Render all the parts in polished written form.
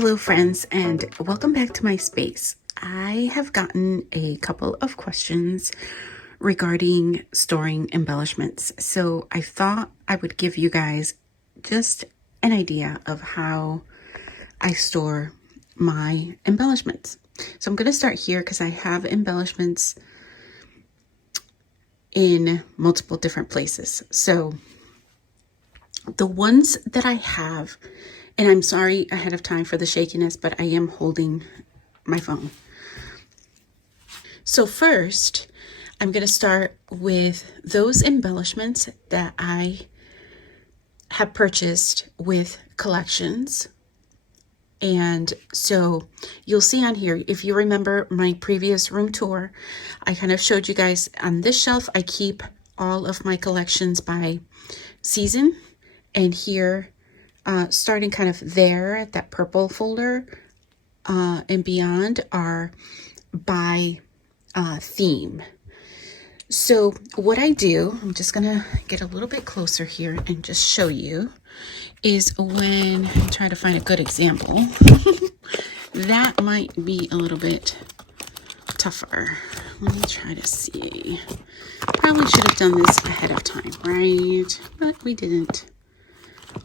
Hello friends, and welcome back to my space. I have gotten a couple of questions regarding storing embellishments, so I thought I would give you guys just an idea of how I store my embellishments. So I'm going to start here because I have embellishments in multiple different places. So the ones that I have, and I'm sorry ahead of time for the shakiness, but I am holding my phone. So first, I'm going to start with those embellishments that I have purchased with collections. And so you'll see on here, if you remember my previous room tour, I kind of showed you guys on this shelf, I keep all of my collections by season. And here, starting kind of there at that purple folder and beyond are by theme. So what I do, I'm just gonna get a little bit closer here and just show you, is when I try to find a good example, that might be a little bit tougher. Let me try to see. Probably should have done this ahead of time, right? But we didn't.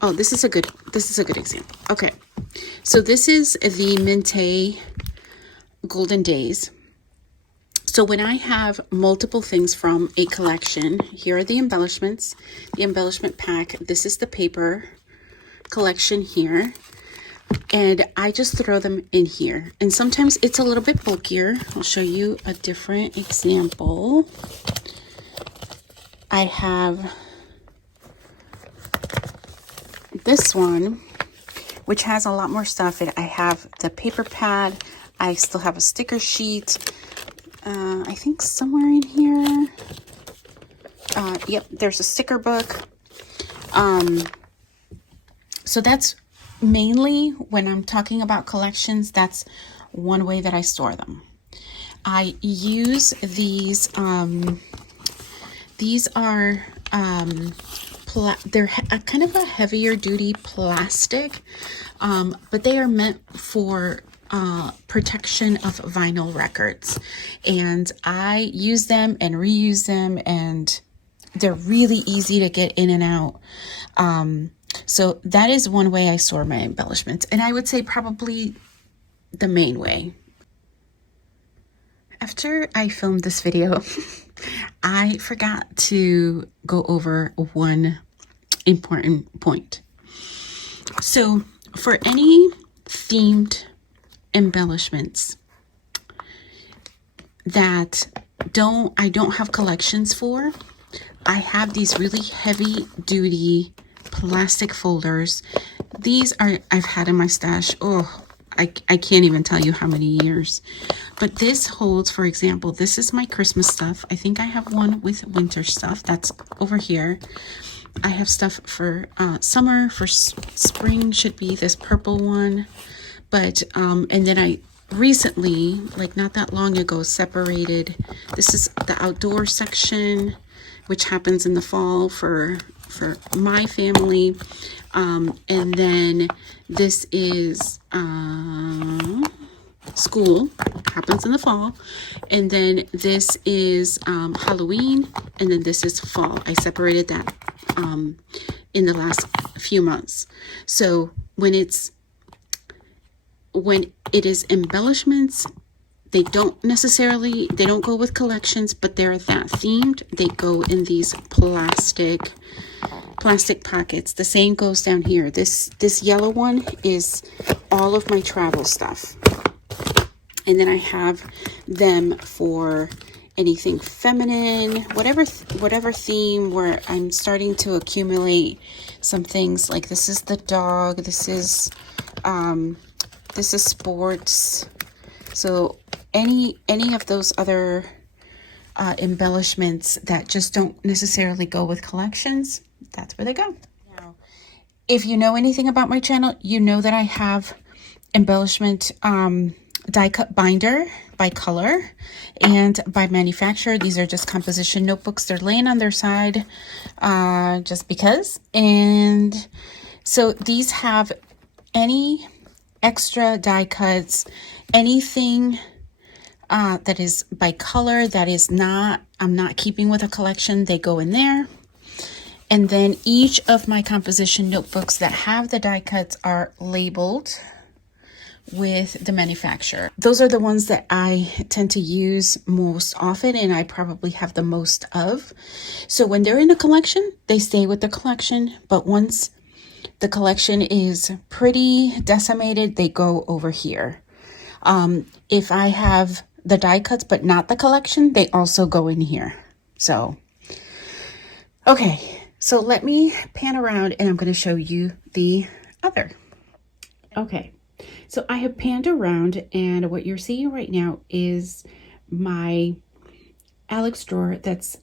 Oh, this is a good example. Okay, so this is the Minte Golden Days. So when I have multiple things from a collection, here are the embellishments, the embellishment pack. This is the paper collection here, and I just throw them in here. And sometimes it's a little bit bulkier. I'll show you a different example. I have this one, which has a lot more stuff. I have the paper pad. I still have a sticker sheet. I think somewhere in here. Yep, there's a sticker book. So that's mainly when I'm talking about collections, that's one way that I store them. I use these are they're kind of a heavier duty plastic, but they are meant for protection of vinyl records, and I use them and reuse them, and they're really easy to get in and out. So that is one way I store my embellishments, and I would say probably the main way. After I filmed this video, I forgot to go over one important point. So for any themed embellishments that I don't have collections for, I have these really heavy duty plastic folders. These are, I've had in my stash, I can't even tell you how many years. But this holds, for example, this is my Christmas stuff. I think I have one with winter stuff. That's over here. I have stuff for summer, for spring should be this purple one. But, and then I recently, like not that long ago, separated, this is the outdoor section, which happens in the fall for my family. And then this is school, happens in the fall. And then this is Halloween, and then this is fall. I separated that in the last few months. So when it is embellishments, they don't go with collections, but they're that themed. They go in these plastic pockets. The same goes down here. This yellow one is all of my travel stuff. And then I have them for anything feminine, whatever theme, where I'm starting to accumulate some things. Like this is the dog, this is sports. So any of those other embellishments that just don't necessarily go with collections, that's where they go. Now, if you know anything about my channel, you know that I have embellishment die cut binder by color and by manufacturer. These are just composition notebooks. They're laying on their side just because. And so these have any extra die cuts, anything that is by color that is not, I'm not keeping with a collection, they go in there. And then each of my composition notebooks that have the die cuts are labeled with the manufacturer. Those are the ones that I tend to use most often, and I probably have the most of. So when they're in a collection, they stay with the collection, but once the collection is pretty decimated, they go over here. If I have the die cuts but not the collection, they also go in here. So okay, so let me pan around and I'm going to show you the other. Okay, so I have panned around, and what you're seeing right now is my Alex drawer that's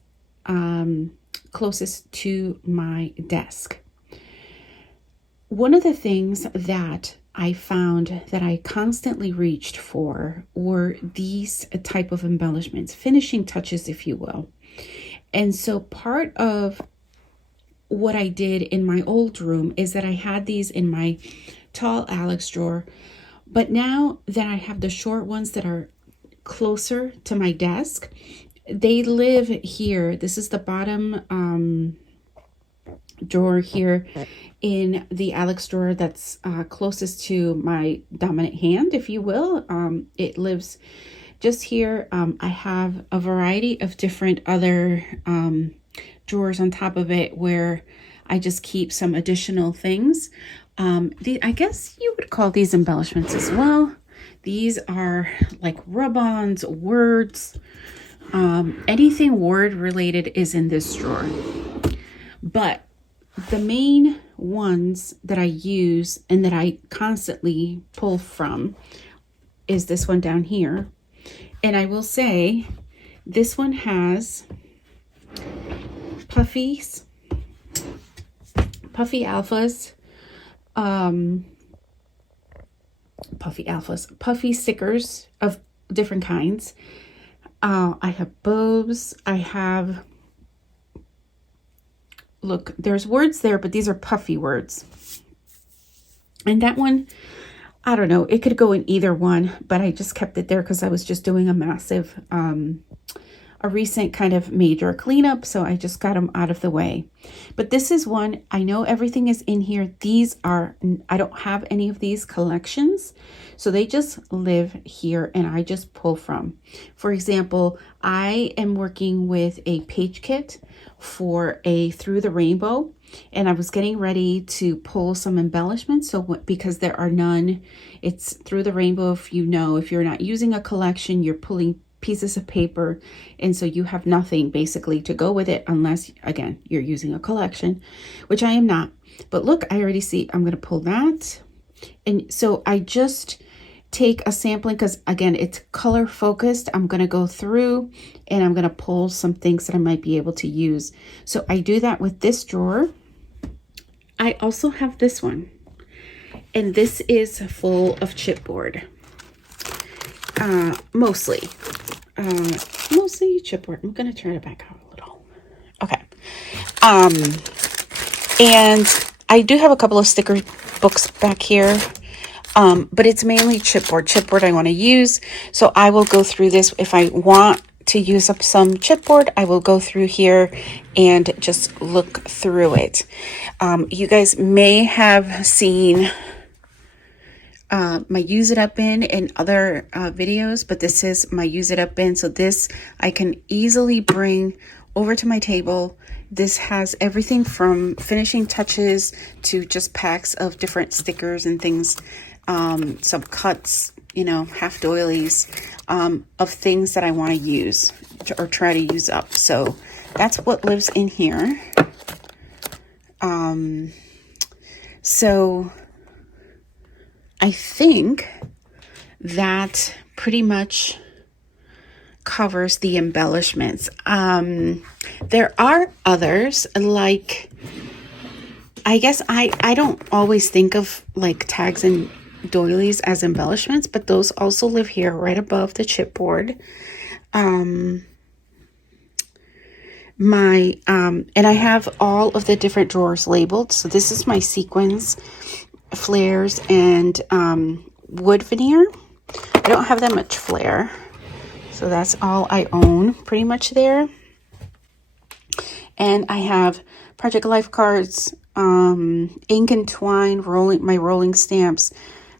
closest to my desk. One of the things that I found that I constantly reached for were these type of embellishments, finishing touches, if you will. And so part of what I did in my old room is that I had these in my tall Alex drawer, but now that I have the short ones that are closer to my desk, they live here. This is the bottom drawer here in the Alex drawer that's closest to my dominant hand, if you will. It lives just here. I have a variety of different other drawers on top of it where I just keep some additional things. I guess you would call these embellishments as well. These are like rub-ons, words, anything word related is in this drawer. But the main ones that I use and that I constantly pull from is this one down here. And I will say this one has puffy alphas, puffy stickers of different kinds. I have bows. I have, look, there's words there, but these are puffy words. And that one, I don't know, it could go in either one, but I just kept it there because I was just doing a massive, a recent kind of major cleanup, so I just got them out of the way. But this is one, I know everything is in here. These are, I don't have any of these collections, so they just live here and I just pull from. For example, I am working with a page kit for a Through the Rainbow, and I was getting ready to pull some embellishments. So because there are none, it's Through the Rainbow. If you know, if you're not using a collection, you're pulling pieces of paper, and so you have nothing basically to go with it unless, again, you're using a collection, which I am not. But look, I already see I'm going to pull that. And so I just take a sampling because, again, it's color focused. I'm going to go through and I'm going to pull some things that I might be able to use. So I do that with this drawer. I also have this one, and this is full of chipboard. Mostly chipboard. I'm going to turn it back out a little. Okay. And I do have a couple of sticker books back here. But it's mainly chipboard I want to use. So I will go through this. If I want to use up some chipboard, I will go through here and just look through it. You guys may have seen my use it up bin in other videos, but this is my use it up bin. So this I can easily bring over to my table. This has everything from finishing touches to just packs of different stickers and things, some cuts, you know, half doilies, of things that I want to use or try to use up. So that's what lives in here. So I think that pretty much covers the embellishments. There are others, like, I guess I don't always think of like tags and doilies as embellishments, but those also live here right above the chipboard. And I have all of the different drawers labeled. So this is my sequins, flares, and wood veneer. I don't have that much flair, so that's all I own pretty much there. And I have Project Life cards, ink and twine, my rolling stamps.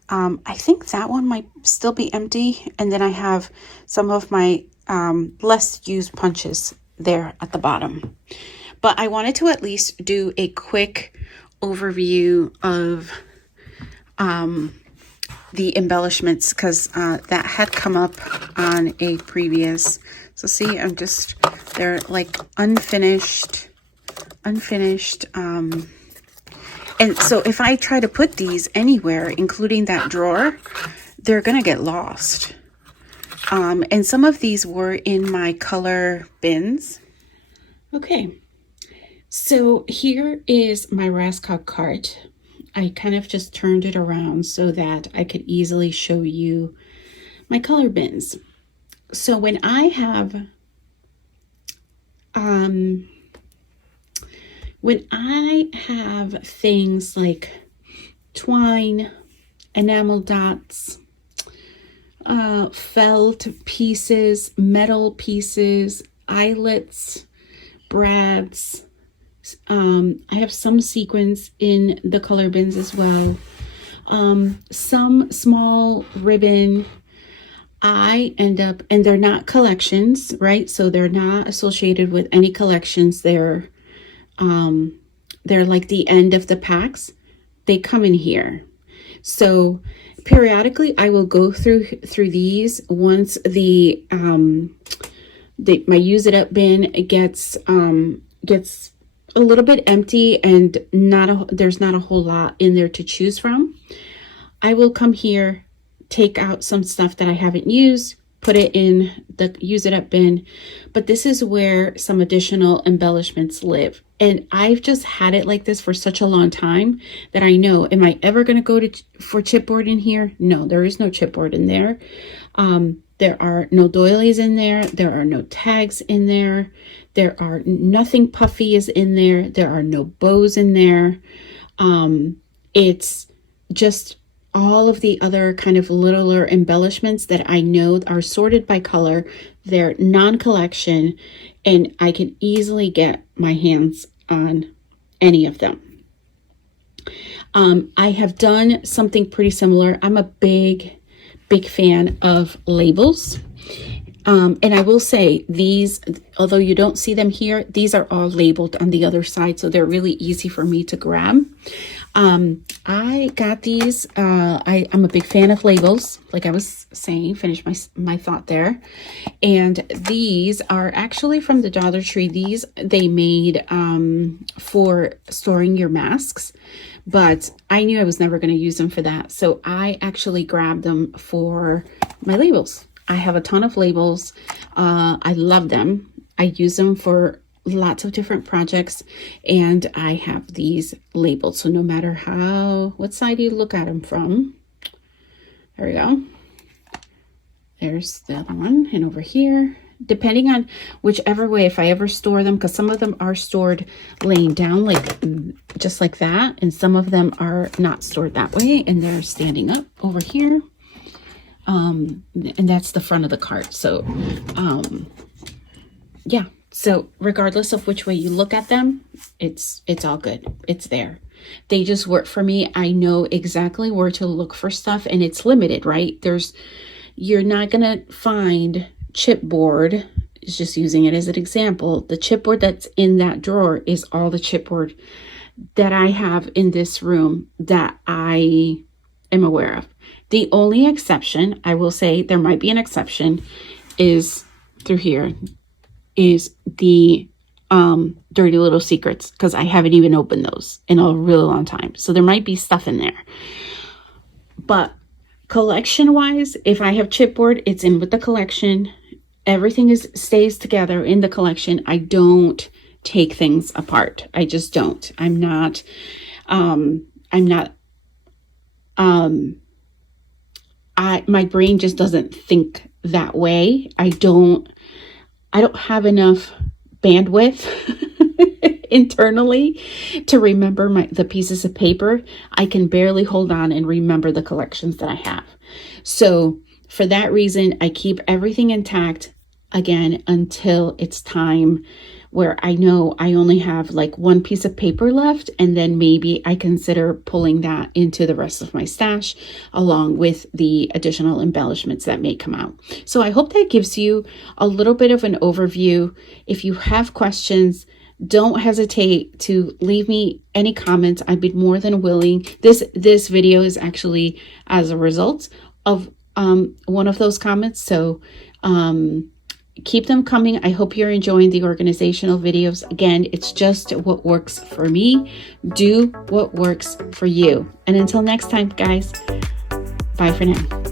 I think that one might still be empty. And then I have some of my less used punches there at the bottom. But I wanted to at least do a quick overview of the embellishments, because that had come up on a previous. So see, they're like unfinished. And so if I try to put these anywhere, including that drawer, they're gonna get lost. And some of these were in my color bins. Okay, so here is my Rascot cart. I kind of just turned it around so that I could easily show you my color bins. So when I have things like twine, enamel dots, felt pieces, metal pieces, eyelets, brads, I have some sequins in the color bins as well. Some small ribbon. I end up, and they're not collections, right? So they're not associated with any collections. They're like the end of the packs. They come in here. So periodically I will go through these once my use it up bin gets a little bit empty and there's not a whole lot in there to choose from. I will come here, take out some stuff that I haven't used, put it in the use it up bin. But this is where some additional embellishments live. And I've just had it like this for such a long time that I know, am I ever going to go for chipboard in here? No, there is no chipboard in there. There are no doilies in there. There are no tags in there. There are nothing puffy is in there. There are no bows in there. It's just all of the other kind of littler embellishments that I know are sorted by color. They're non-collection, and I can easily get my hands on any of them. I have done something pretty similar. I'm a big fan of labels. And I will say these, although you don't see them here, these are all labeled on the other side, so they're really easy for me to grab. I got these. I'm a big fan of labels, like I was saying, finish my thought there. And these are actually from the Dollar Tree. These they made for storing your masks, but I knew I was never going to use them for that. So I actually grabbed them for my labels. I have a ton of labels. I love them. I use them for lots of different projects, and I have these labeled. So no matter what side you look at them from, there we go. There's the other one, and over here, depending on whichever way, if I ever store them, because some of them are stored laying down, like just like that, and some of them are not stored that way, and they're standing up over here. And that's the front of the cart. So, yeah. So regardless of which way you look at them, it's all good. It's there. They just work for me. I know exactly where to look for stuff, and it's limited, right? You're not going to find chipboard. It's just using it as an example. The chipboard that's in that drawer is all the chipboard that I have in this room that I am aware of. The only exception, I will say there might be an exception, is through here, is the Dirty Little Secrets, because I haven't even opened those in a really long time. So there might be stuff in there. But collection wise, if I have chipboard, it's in with the collection. Everything stays together in the collection. I don't take things apart. I just don't. My brain just doesn't think that way. I don't have enough bandwidth internally to remember the pieces of paper. I can barely hold on and remember the collections that I have. So for that reason, I keep everything intact again until it's time where I know I only have like one piece of paper left, and then maybe I consider pulling that into the rest of my stash along with the additional embellishments that may come out. So I hope that gives you a little bit of an overview. If you have questions, don't hesitate to leave me any comments. I'd be more than willing. This video is actually as a result of one of those comments. So keep them coming. I hope you're enjoying the organizational videos. Again, it's just what works for me. Do what works for you. And until next time, guys, bye for now.